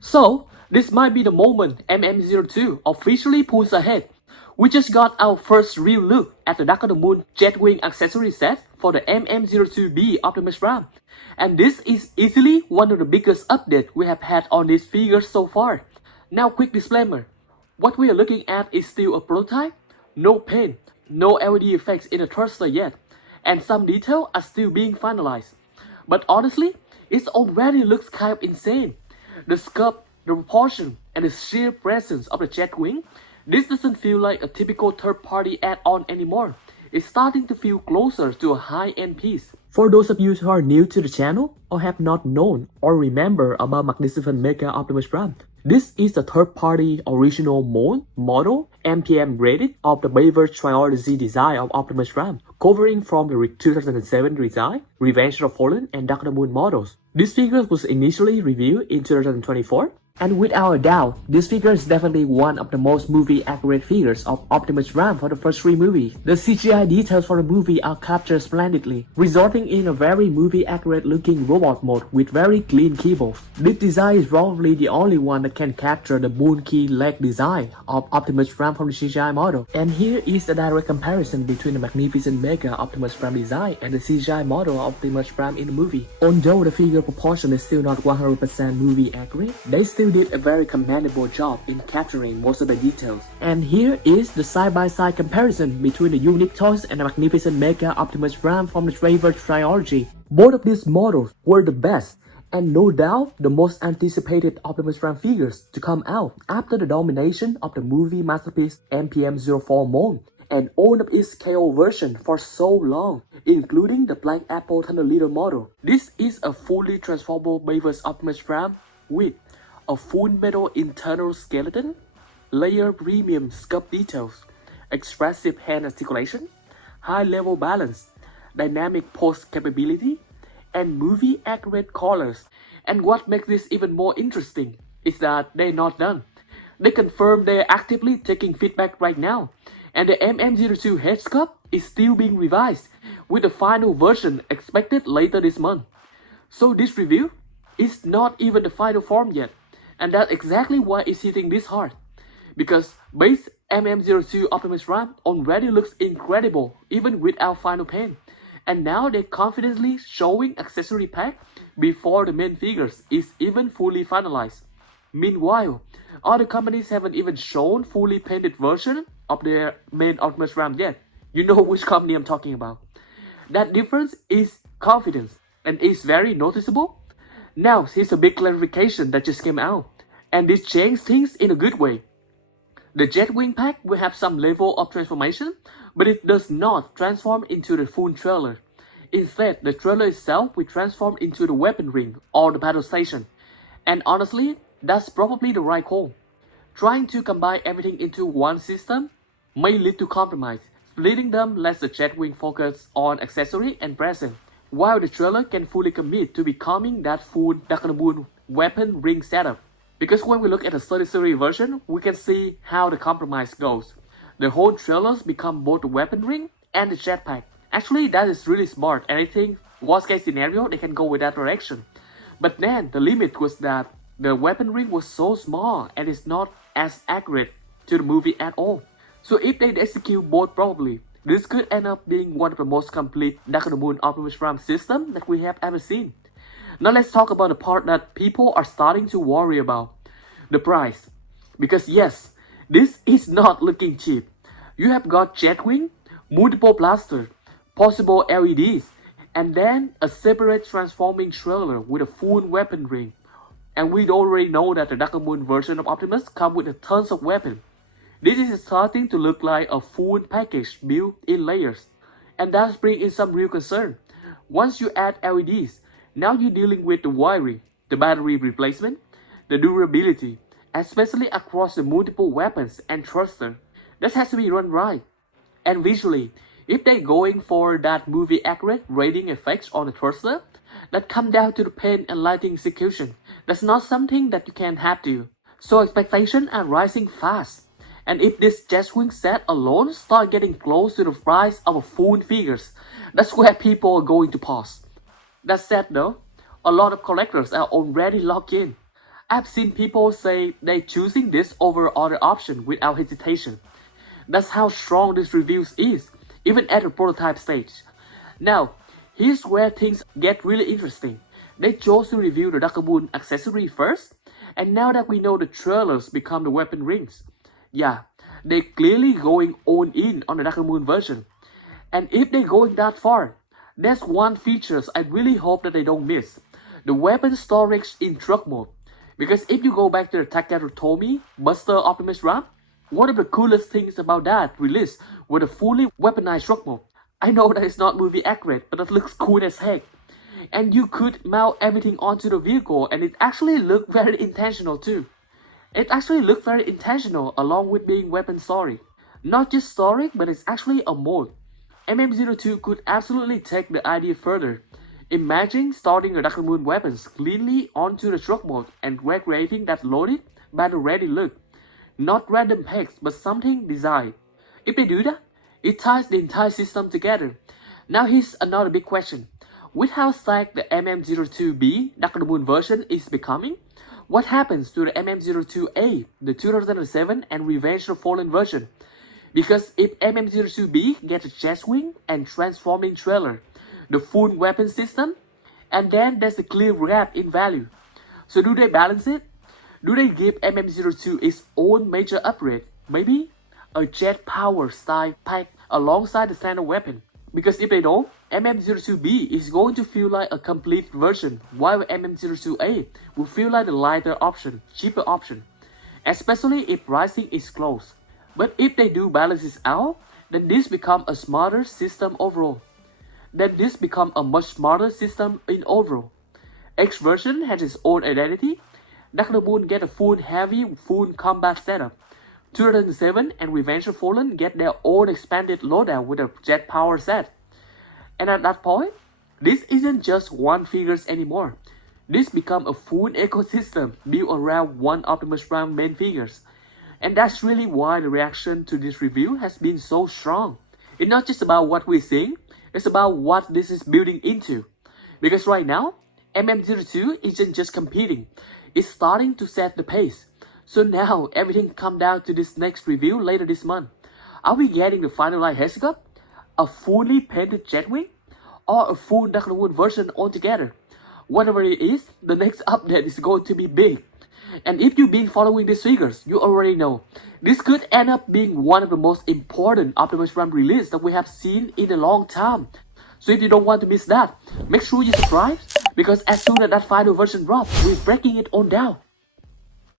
So, this might be the moment MM-02 officially pulls ahead. We just got our first real look at the Dark of the Moon Jetwing accessory set for the MM-02B Optimus Prime. And this is easily one of the biggest updates we have had on this figure so far. Now quick disclaimer, what we are looking at is still a prototype, no paint, no LED effects in the thruster yet, and some details are still being finalized. But honestly, it already looks kind of insane. The sculpt, the proportion, and the sheer presence of the Jetwing, this doesn't feel like a typical third-party add-on anymore. It's starting to feel closer to a high-end piece. For those of you who are new to the channel or have not known or remember about magnificent Mecha Optimus Prime, this is the third-party original mold, model, MPM rated of the Bayverse trilogy design of Optimus Prime, covering from the 2007 design, Revenge of the Fallen, and Dark of the Moon models. This figure was initially reviewed in 2024, and without a doubt, this figure is definitely one of the most movie-accurate figures of Optimus Prime for the first 3 movies. The CGI details for the movie are captured splendidly, resulting in a very movie-accurate looking robot mode with very clean keyboards. This design is probably the only one that can capture the moon key leg design of Optimus Prime from the CGI model. And here is a direct comparison between the magnificent Mecha Optimus Prime design and the CGI model of Optimus Prime in the movie. Although the figure proportion is still not 100% movie accurate, they still did a very commendable job in capturing most of the details. And here is the side-by-side comparison between the unique toys and the magnificent Mecha Optimus Prime from the Bayverse trilogy. Both of these models were the best, and no doubt the most anticipated Optimus Prime figures to come out after the domination of the movie masterpiece MPM-04 mold and own up its KO version for so long, including the Black Apple Thunder Leader model. This is a fully transformable Bayverse Optimus Prime with a full metal internal skeleton, layer premium sculpt details, expressive hand articulation, high-level balance, dynamic pose capability, and movie-accurate colors. And what makes this even more interesting is that they're not done. They confirm they're actively taking feedback right now, and the MM-02 head sculpt is still being revised, with the final version expected later this month. So this review is not even the final form yet, and that's exactly why it's hitting this hard. Because base MM-02 Optimus Prime already looks incredible even without final paint, and now they're confidently showing accessory pack before the main figures is even fully finalized. Meanwhile, other companies haven't even shown fully painted version of their main Optimus Prime yet. You know which company I'm talking about. That difference is confidence, and is very noticeable. Now, here's a big clarification that just came out, and this changes things in a good way. The Jetwing pack will have some level of transformation, but it does not transform into the full trailer. Instead, the trailer itself will transform into the weapon ring or the battle station. And honestly, that's probably the right call. Trying to combine everything into one system may lead to compromise. Splitting them lets the Jetwing focus on accessory and present, while the trailer can fully commit to becoming that full Dark of the Moon weapon ring setup. Because when we look at the 33 version, we can see how the compromise goes. The whole trailers become both the weapon ring and the jetpack. Actually, that is really smart, and I think worst case scenario they can go with that direction. But then the limit was that the weapon ring was so small and it's not as accurate to the movie at all. So if they execute both properly, this could end up being one of the most complete Dark of the Moon Optimus Prime system that we have ever seen. Now let's talk about the part that people are starting to worry about, the price. Because yes, this is not looking cheap. You have got Jetwing, multiple blasters, possible LEDs, and then a separate transforming trailer with a full weapon ring. And we already know that the Dark of the Moon version of Optimus comes with tons of weapons. This is starting to look like a full package built in layers, and that's bringing in some real concern. Once you add LEDs, now you're dealing with the wiring, the battery replacement, the durability, especially across the multiple weapons and thruster. That has to be run right. And visually, if they're going for that movie accurate rating effects on the thruster, that come down to the paint and lighting execution. That's not something that you can have to. So expectations are rising fast. And if this Jetwing set alone start getting close to the price of a full figures, that's where people are going to pause. That said though, a lot of collectors are already locked in. I've seen people say they're choosing this over other option without hesitation. That's how strong this reviews is, even at the prototype stage. Now, here's where things get really interesting. They chose to review the Dark Moon accessory first, and now that we know the trailers become the weapon rings, yeah, they're clearly going all in on the Dark Moon version. And if they're going that far, there's one feature I really hope that they don't miss. The weapon storage in truck mode. Because if you go back to the Takatomi Buster Optimus Prime, one of the coolest things about that release was the fully weaponized truck mode. I know that it's not movie accurate, but it looks cool as heck. And you could mount everything onto the vehicle, and it actually looked very intentional too. It actually looked very intentional along with being weapon storage. Not just storage, but it's actually a mode. MM-02 could absolutely take the idea further. Imagine starting the Dark Moon weapons cleanly onto the truck mode and recreating that loaded by the ready look. Not random packs, but something designed. If they do that, it ties the entire system together. Now here's another big question. With how stacked the MM-02B Dark Moon version is becoming, what happens to the MM-02A, the 2007 and Revenge of the Fallen version? Because if MM-02B gets a Jetwing and transforming trailer, the full weapon system, and then there's a clear gap in value. So do they balance it? Do they give MM-02 its own major upgrade? Maybe a jet power style pack alongside the standard weapon? Because if they don't, MM-02B is going to feel like a complete version, while MM-02A will feel like the lighter option, cheaper option, especially if pricing is close. But if they do balance this out, then this becomes a smarter system overall. in overall. X version has its own identity. Dark Moon get a full heavy, full combat setup. 2007 and Revenge of the Fallen get their own expanded loadout with a jet power set. And at that point, this isn't just one figures anymore. This becomes a full ecosystem built around one Optimus Prime main figures. And that's really why the reaction to this review has been so strong. It's not just about what we're seeing, it's about what this is building into. Because right now, MM-02 isn't just competing, it's starting to set the pace. So now, everything comes down to this next review later this month. Are we getting the finalized headset, a fully painted Jetwing, or a full Dark Moon version altogether? Whatever it is, the next update is going to be big. And if you've been following these figures, you already know, this could end up being one of the most important Optimus Prime release that we have seen in a long time. So if you don't want to miss that, make sure you subscribe, because as soon as that final version drops, we're breaking it on down.